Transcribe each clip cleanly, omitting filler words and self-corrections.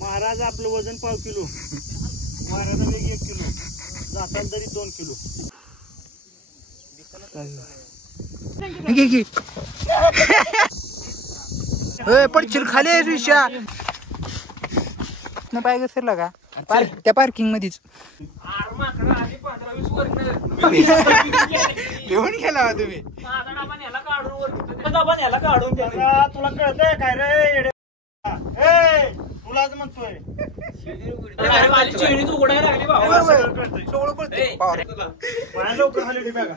महाराज आपलं वजन 5 किलो, महाराजा वेग 1 किलो, जाताना तरी 2 किलो. पडशील खाली विषया पाय घसरला का त्या पार्किंग मध्येच घेऊन गेला तुम्ही. तुला कळतंय काय रे? तुलाच म्हणतोय लवकर खाली बघा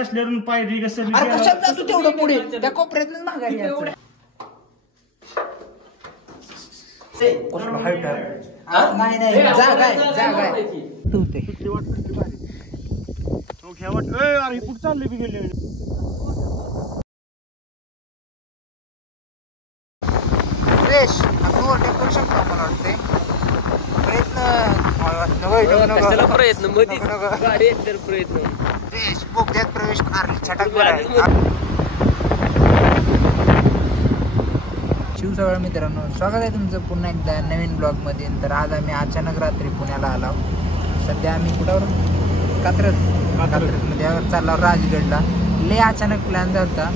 असल्यावर पायरी कसं तेवढं पुढे त्या कोपऱ्यात माघारी नाही नाही जागा आहे जागा आहे अरे कुठं चालले बी गेले. फ्रेश आपण ओव्हरटेक करू शकतो मला वाटते. प्रयत्न फ्रेश बोगद्यात प्रवेश छटाक शिवसवाळ मित्रांनो, स्वागत आहे तुमचं पुन्हा एकदा नवीन ब्लॉगमध्ये. तर आज आम्ही अचानक रात्री पुण्याला आलो. सध्या आम्ही कुठं कात्रजमध्ये चाललो राजगडला. लय अचानक प्लॅन झाला.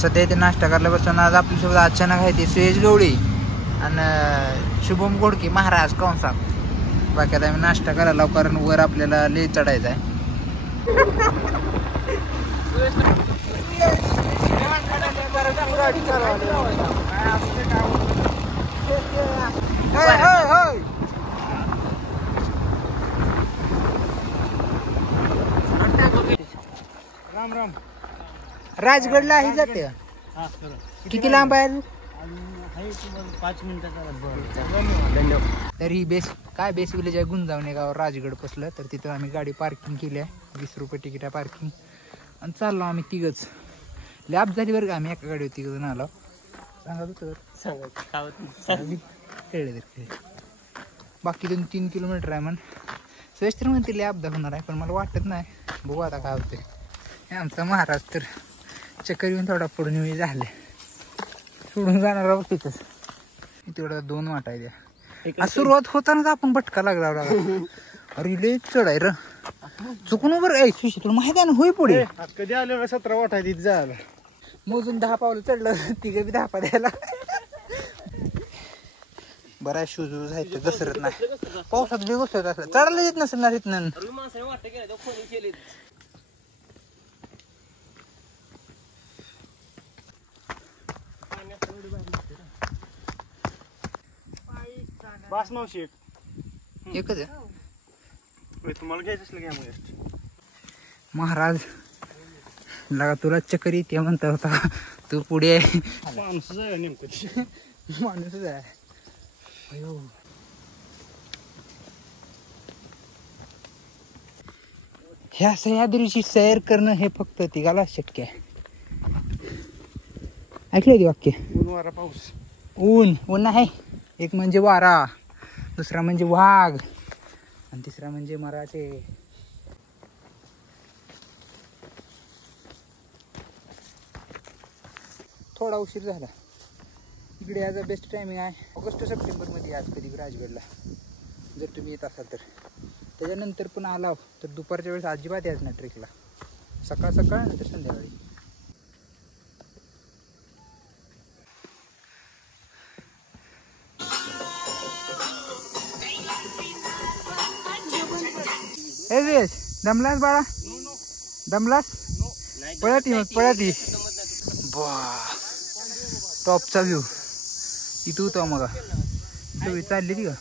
सध्या इथे नाश्ता करायला बसून आज आपल्यासोबत अचानक आहे ते सुयश गवळी आणि शुभम गोडके महाराज कंसा. बाकी आता आम्ही नाश्ता करायला लावू कारण वर आपल्याला लय चढायचं आहे. राम राम. राजगडला आहे जाते किती लांब आहे? 5 मिनिटाचा. तरी बेस काय बेस विलेज आहे गुंजावणे गाव राजगड पसलं. तर तिथं आम्ही गाडी पार्किंग केली आहे. 20 रुपये तिकीट आहे पार्किंग. आणि चाललो आम्ही तिघच. लॅब झाली बरं का. आम्ही एका गाडीवर तिघजण आलो. सांगा तर खेळले तर खेळ बाकी 2-3 किलोमीटर आहे. म्हण सविस्तर म्हणते लॅब होणार आहे पण मला वाटत नाही. बघू आता काय होते. आमचा महाराज तर चक्कर येऊन थोडा पुढे झाले सोडून जाणार आहोत तिथंच. तेवढा 2 वाटा आहे त्या. सुरुवात होतानाच आपण भटका लागला. अरे लय चढ आहे र चुकून बरं. तुला माहिती आहे ना होई पुढे कधी आलं 17 वाटा तिथे जायला. मोजून 10 पावलं चढलं. तिघे बी 10 द्यायला. बरं शूज वूज आहे घसरत नाही. पावसात बी घसरत असलं चढायला येत नसेल ना तिथनं. बास मावशी एकच आहे. तुम्हाला घ्यायचं असलं घ्या. महाराज लगा तुला चक्कर येते म्हणता होता. तू पुढे माणूसच आहे नेमकं. माणूसच आहे. ह्या सह्याद्रीची सैर करणं हे फक्त तिघाला शक्य आहे. ऐकलं की वाक्य? ऊन वारा पाऊस. ऊन आहे. एक म्हणजे वारा, दुसरा म्हणजे वाघ आणि तिसरा म्हणजे मराठे. थोडा उशीर झाला. इकडे याचा बेस्ट टायमिंग आहे ऑगस्ट सप्टेंबरमध्ये. आज कधी राजगडला जर तुम्ही येत असाल तर. त्याच्यानंतर पण आला तर दुपारच्या वेळेस अजिबात यायचं नाही ट्रेकला. सकाळ सकाळ नंतर संध्याकाळी. दमलास बाळा? दमलास? पळत पळत टॉपचा व्ह्यू इथं होता. मग चालली ती का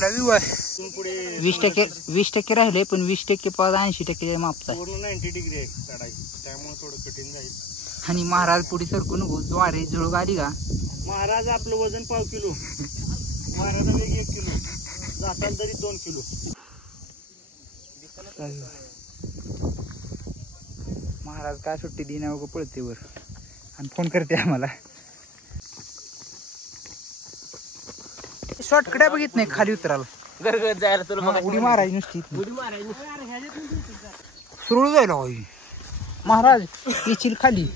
व्ह्यू आहे. 20% राहिले पण 20% पास 80% मापता. 90 डिग्री आहे त्यामुळे थोडं कठीण जाईल. आणि महाराज पुढे सरकून ज्वारे झुळूक आली का. महाराज आपलं वजन 5 किलो, महाराजा वेग 1 किलो, जाताना तरी 2 किलो. महाराज काय सुट्टी देण्या वगैरे पळते वर आणि फोन करते आम्हाला. शॉर्टकट बघित नाही खाली उतराला गरगत जायला तुला उडी मारायची नुसती. सुरळू जायला होई महाराज येशील खाली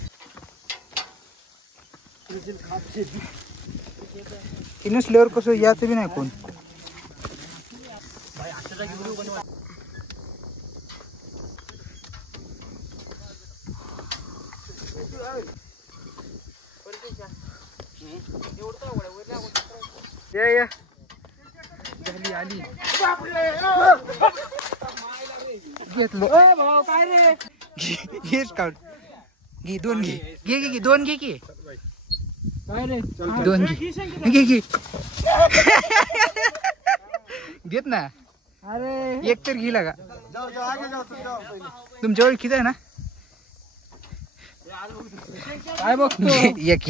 ती नसल्यावर कसं याचं बी नाही कोण. या झाली आली घेतलो काय रे घे स्काउट घे 2 घे 2 घे की काय रे 2 घे घेत ना. अरे एक तर घे लागा तुमच्या ओळखीचं आहे ना. काय बघतो एक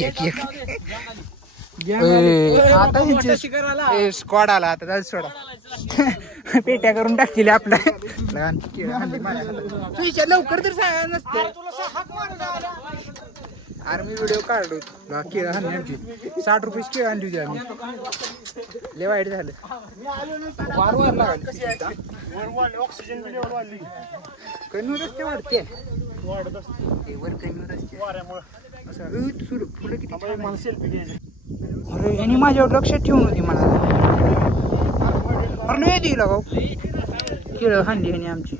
आता स्क्वॉड आला आता सोडा पेट्या करून टाकतील आपल्या लवकर तर सांगा नसते. अरे मी व्हिडिओ काढलो केळ आणली आमची 60 रुपये केळ आणली होती आम्ही. लय वाईट झालं कमी रस्ते वाढते वर कमी रस्ते फुलं किती. अरे यांनी माझ्यावर लक्षात ठेवून होती मला. अरे नाही दिला भाऊ केळ हाणली ह्यानी आमची.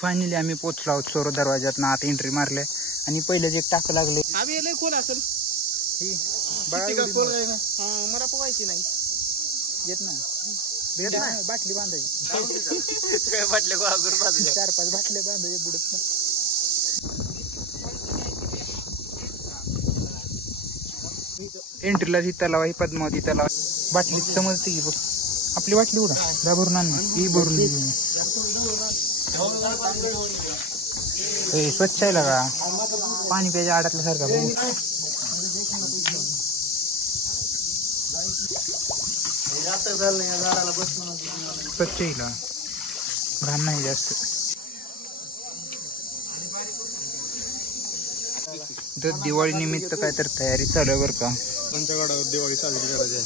फायनली आम्ही पोचलो आहोत सोरो दरवाज्यात ना. आता एंट्री मारले आणि पहिलेच एक टाक लागलो. खोल असेल मला पोहायची नाही येत ना. बाटली बांधायची बाटल्या 4-5 बाटल्या बांधायचे बुडत ना. एंट्रीला ही तलाव ही पद्मावती तलाव. बाटली समजते की बघ आपली बाटली उडा दा भरून आण ही भरून स्वच्छ आहे लगा पाणी प्यायच्या आडातल्या सारखा. स्वच्छ येईल घाण नाही जास्त. तर दिवाळी निमित्त काय तर तयारी चालू आहे बरं का. दिवाळी साजरी करायची आहे.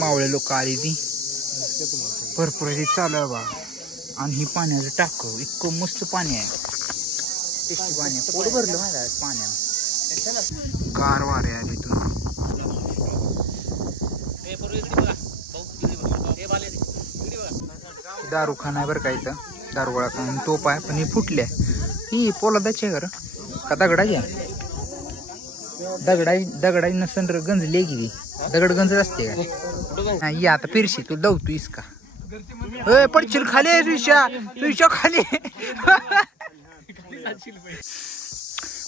मावळे लोक आली ती भरपूर चालू आहे बा. आणि ही पाण्याचं टाक इतकं मस्त पाणी आहे. टेस्टी पाणी आहे. पोट भरलं माहिती आहे पाण्यानं. गार वारे आहे तिथून. दारू खाना आहे बरं का इथं. दारू गोळा खाऊन टोप आहे पण ही फुटल्या. ही पोलादाची आहे का दगडाची आहे. दगडाची नसन गंजली की दगड गंज असते का. ये आता फिरशी तू दवतो इसका पडशील खाली सुशा खाली.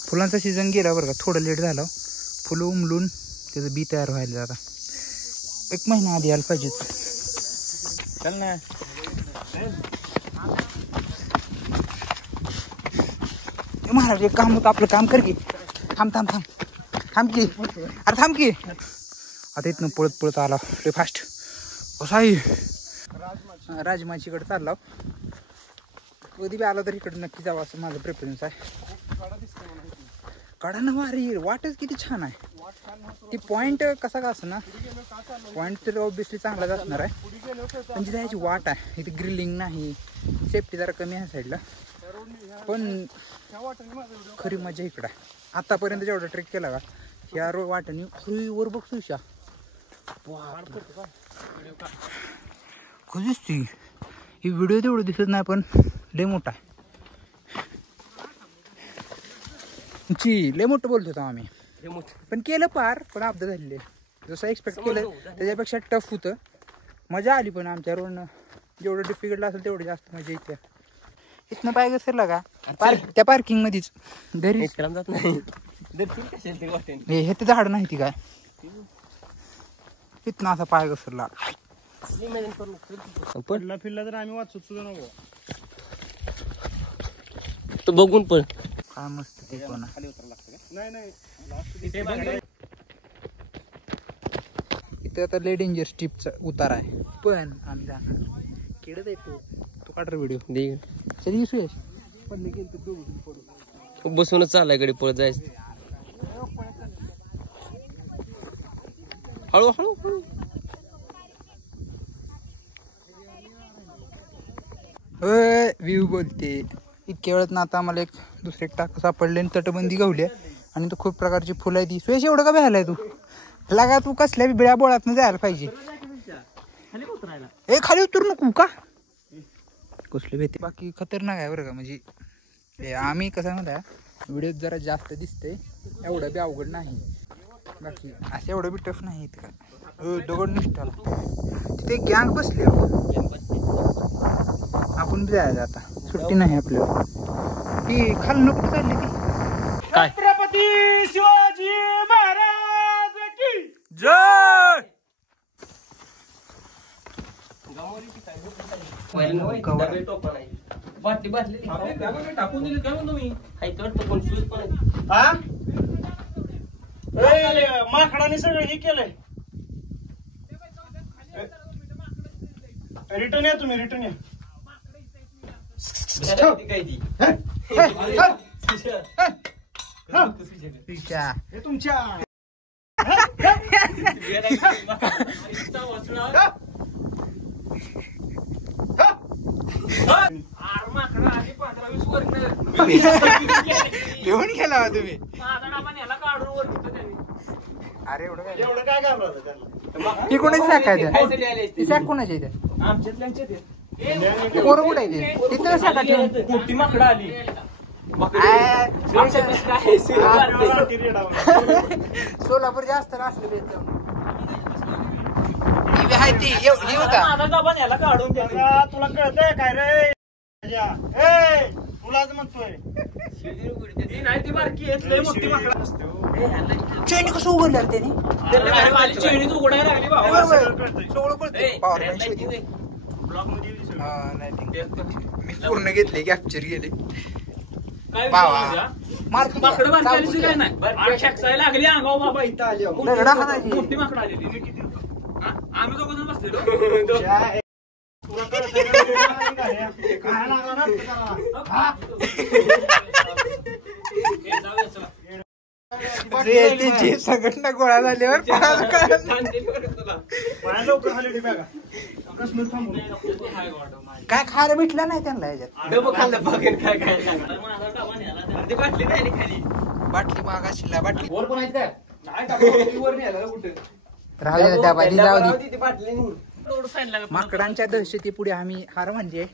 फुलांचा सीझन गेला बरं का. थोडं लेट झालं. फुलं उमलून त्याचं बी तयार व्हायला आता 1 महिना आधी यायला पाहिजे. चल ना महाराज एक काम होतं आपलं. काम कर की. थांब की. अरे थांब की. आता इथनं पळत आला रे फास्ट. कसाही राजमाचीकडे चालला. कधी बी आला तर इकडे नक्की जावं असं माझं प्रेफरन्स आहे. काढा ना वारी वाटच किती छान आहे. ती पॉइंट कसा का असं ना. पॉइंट तर ऑब्विसली चांगलाच असणार आहे पण जिथे याची वाट आहे इथे ग्रिलिंग नाही. सेफ्टी जरा कमी आहे साईडला पण खरी मजा इकडं आहे. आतापर्यंत जेवढा ट्रेक केला का ह्या वाटेने खरी वर बघ सुशा कधीच ती. ही व्हिडिओ तेवढं दिसत नाही पण लय मोठा आहे. लय मोठं बोलत होतो आम्ही पण केलं पार. पण अपघात झालेले जसं एक्सपेक्ट केलं त्याच्यापेक्षा टफ होतं. मजा आली पण आमच्या रोडनं जेवढं डिफिकल्ट असेल तेवढं जास्त मजा येते. इथनं पाय घसरला का त्या पार्किंग मध्येच घरी जात नाही. हे ते झाड नाही ती काय इथनं असा पाय घसरला. पडला फिरला तर आम्ही वाचत सुद्धा नको. तो बघून पण काय मस्त ते पण इथे आता लय डेंजर स्टिपचा उतार आहे पण आम्ही जाणार. किडत आहे तू काढ व्हिडिओ दे सुयश पडले गेले तर बसूनच चाललाय कडे पळत जायचं. हळू व्ह्यू बोलते इतक्या वेळात ना आता आम्हाला एक दुसरे एक टाक सापडले आणि तटबंदी गावली आणि तो खूप प्रकारची फुलं आहे ती सुयश एवढं का भ्यायलाय तू लागा तू कसल्या बिळ्या बोळात जायला पाहिजे ए खाली उतरू नको का कसले भेटे बाकी खतरनाक आहे बरं का म्हणजे आम्ही कसं म्हणता व्हिडिओत जरा जास्त दिसतंय एवढं बी अवघड नाही बाकी असं एवढं बी टफ नाही का दगड निष्ठाला तिथे गँग बसले आपण बी जायचं आता सुट्टी नाही आपल्याला ती खाल नको चालली ती काय छत्रपती शिवाजी महाराज की जय टाकून दिली काय म्हणतो मी माकडाने सगळं हे केलंय रिटर्न या तुम्ही रिटर्न या हे तुमच्या घेऊन गेला तुम्ही अरे एवढं काय घाबरलं त्याला ती कोणाची सॅक आहे ती सॅक कोणाची आहे पोरं कुठे आहे तिथं सॅका ठेवून मोठी माकडं आली सोलापूर जास्त असलं बेत जाऊन काढून तुला कळतंय काय रे तुलाच म्हणतोय चैनी कसं उघडलं त्यांनी मी पूर्ण घेतले कॅप्चर गेले लागली अंगाव बाबा इथं आली मोठी माकडं आलेली आम्ही दोघं बसलेलो संघटना गोळा झाल्यावर काय खायला भेटलं नाही त्यांना याच्यात बाटली मागा शिल्ला बाटली राहू त्या बाजू जाऊ दे माकडांच्या दहशती पुढे आम्ही हार म्हणजे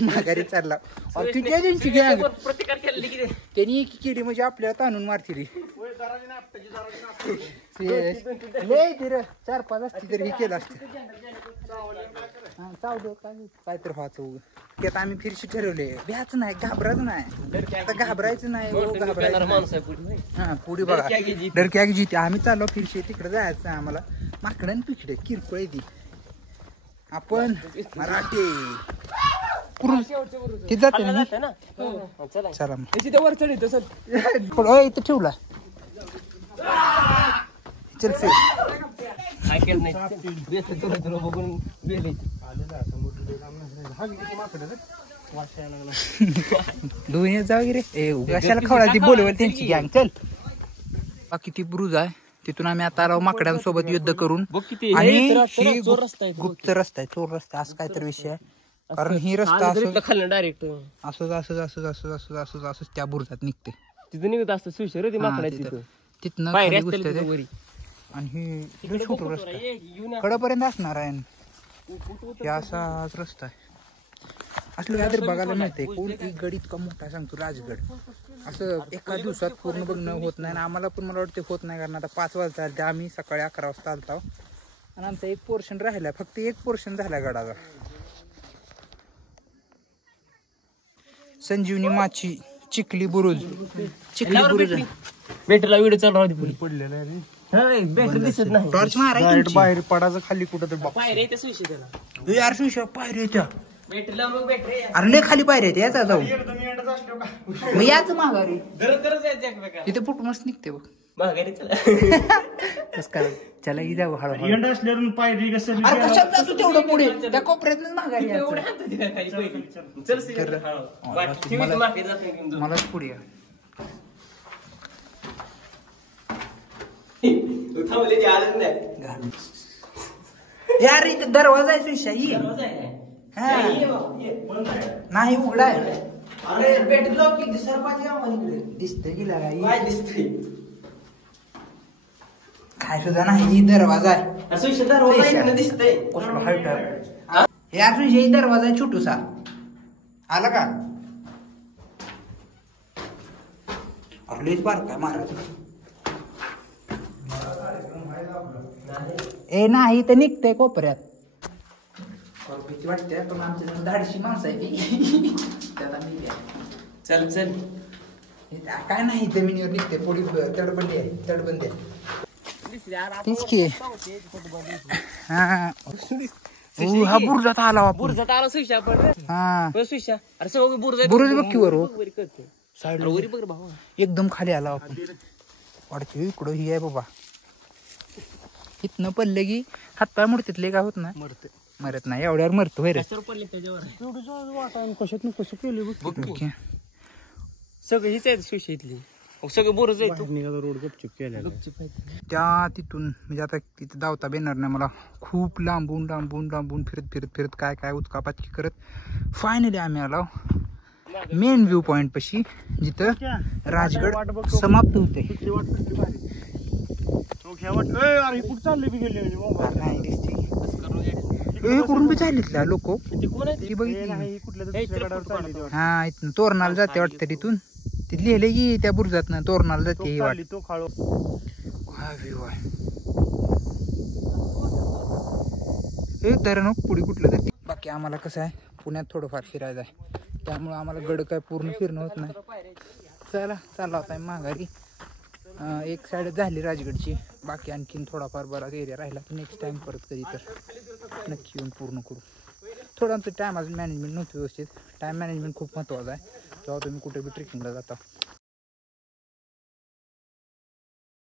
माघारी चालला प्रतिकार केली की त्यांनी एक किडी म्हणजे आपल्याला ताणून मारतील चार पाच असते तरी हे केलं असतं चावलं काय तर व्हायचं त्यात आम्ही फिरशी ठरवले भ्याच नाही घाबरायचं नाही आता घाबरायचं नाही घाबरायचं हा पुढे बघा डरक्या जिथे आम्ही चाललो फिरशी तिकडे जायचं आम्हाला माकडान पिकडे किरकोळ ती आपण मराठी ते जाते ना चला वर चढ इथं ठेवला चल बघून दोन्ही जाऊ गे रे कशाला खवळा ती बोलवल त्यांची गँग चल बाकी ती ब्रूज आहे तिथून आम्ही आता आलो माकड्यांसोबत युद्ध करून आणि गुप्त रस्ता आहे चोर रस्ता असं काहीतरी विषय आहे कारण ही रस्ता खाल्लं डायरेक्ट असंच असंच असंच असंच असंच असंच असंच त्या बुरजात निघते तिथं निघत असतं सुशर तिथनं आणि ही छोटू रस्ता कडापर्यंत असणार आहे हे असाच रस्ता आहे असलं काहीतरी बघायला मिळतंय कोण एक गड इतका मोठा सांगतो राजगड असं एका दिवसात पूर्ण बघणं होत नाही आणि आम्हाला पण मला वाटतं होत नाही कारण आता 5 वाजता आले आम्ही सकाळी 11 वाजता आलतो आणि आमचा एक पोर्शन राहिला फक्त एक पोर्शन झाला गडाचा संजीवनी माची चिखली बुरुज बेटला व्हिडिओ चालू राहते पडलेला बॅटरी दिसत नाही टॉर्च मारायची बाहेर पडायचं खाली कुठं तर पायऱ्या येते सुशी त्याला यार सुशा पायऱ्या येत्या बॅटरीला मग बॅटरी अरे लय खाली पायऱ्या येते याचा जाऊ मग याच माघारी तिथे फुट मस्त निघते बघ माघारी कस करा चला ही जाऊ हळू एंड असल्यावर पायरी कसं कशात जातो तेवढं पुढे त्या कोपऱ्यातच माघारी मलाच पुढे यार इथं दरवाजा आहे शाही हा नाही उघडा आहे. अरे भेटलो की दिसायला पाहिजे आम्हाला इकडे. दिसतंय की लागा काय दिसतंय काय सुद्धा नाही. ही दरवाजा आहे. असं शेजार रोज इकडे दिसतंय. कसलं हाईट आहे. हे असून हे दरवाजा आहे छोटूसा. आला का लईच बार काय महाराज. ए नाही ते निघतंय कोपऱ्यात. भीती वाटते पण आमच्या धाडशी माणसं आहे ती. त्याला मी चल चल काय नाही जमिनीवर निघते पोळी तडबंदी आहे तडबंदी आहे. तीच की हा बुरजात आला आपण. बुरजात आला सुशा पण हा सुशा अरे सगळं बुरुज बघ की वर वरी करते साईड वरी बघ भाऊ एकदम खाली आला आपण. वाढची इकडं ही आहे बाबा. इथनं पडलं की हातपाय मुडतीतले का होत ना मरत नाही एवढ्यावर मरतो होय रे. पडले त्याच्यावर वाटायला कशात कसं केलं बघ. सगळं हीच आहे सुशा इथली सगळं बोरच आहे रोड गपचूप केलेला. त्या तिथून म्हणजे आता तिथं धावता बेणार नाही मला. खूप लांबून लांबून लांबून फिरत फिरत फिरत काय काय उचकापाचकी करत फायनली आम्ही आलो मेन व्ह्यू पॉइंट पशी जिथं राजगड समाप्त होते. अरे कुठं चालले बी गेले नाही दिसते करून बी चालले लोक. हा इथून तोरणाला जाते वाटतं तिथून. ती लिहिले की त्या बुरजात ना तोरणाला जाते ही वाट. तो खाळो धरण पुढे कुठलं जाते. बाकी आम्हाला कसं आहे पुण्यात थोडंफार फिरायचं आहे त्यामुळे आम्हाला गड काय पूर्ण फिरणं होत नाही. चला चालला होता माघारी. एक साईड झाली राजगडची. बाकी आणखीन थोडाफार बराच एरिया राहिला की नेक्स्ट टाइम परत कधी तर नक्की येऊन पूर्ण करू. थोडं आमचं टायमाचं मॅनेजमेंट नव्हतं व्यवस्थित. टाईम मॅनेजमेंट खूप महत्त्वाचं आहे जेव्हा तुम्ही कुठे बी ट्रेकिंगला जाता.